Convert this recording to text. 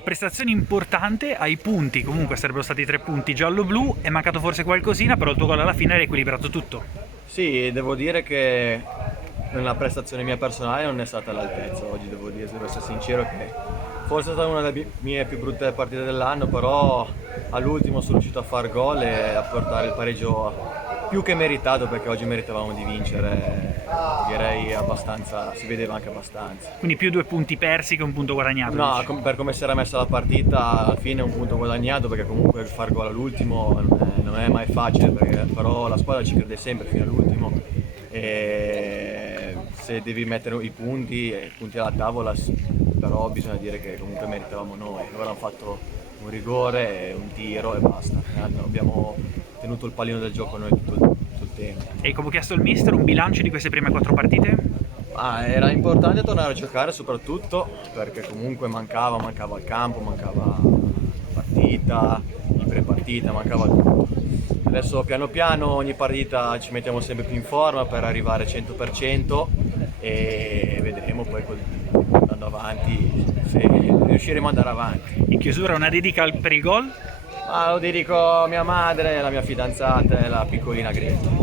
Prestazione importante, ai punti, comunque sarebbero stati 3 punti giallo-blu, è mancato forse qualcosina, però il tuo gol alla fine ha riequilibrato tutto. Sì, devo dire che nella prestazione mia personale non è stata all'altezza oggi, devo essere sincero che forse è stata una delle mie più brutte partite dell'anno, però all'ultimo sono riuscito a far gol e a portare il pareggio più che meritato perché oggi meritavamo di vincere, direi abbastanza, si vedeva anche abbastanza. Quindi più 2 punti persi che un punto guadagnato, No, dici. per come si era messa la partita, alla fine è un punto guadagnato perché comunque far gol all'ultimo non è mai facile, però la squadra ci crede sempre fino all'ultimo e se devi mettere i punti alla tavola, però bisogna dire che comunque meritavamo noi. Loro hanno fatto un rigore, un tiro e basta. Abbiamo tenuto il pallino del gioco noi tutto il tempo. E come ho chiesto al mister, un bilancio di queste prime 4 partite? Era importante tornare a giocare soprattutto perché comunque mancava il campo, mancava la partita, il pre-partita, mancava tutto. Adesso piano piano ogni partita ci mettiamo sempre più in forma per arrivare al 100% e vedremo poi andando avanti se riusciremo ad andare avanti. In chiusura una dedica per il gol? Ma lo dedico a mia madre, alla mia fidanzata e alla piccolina Greta.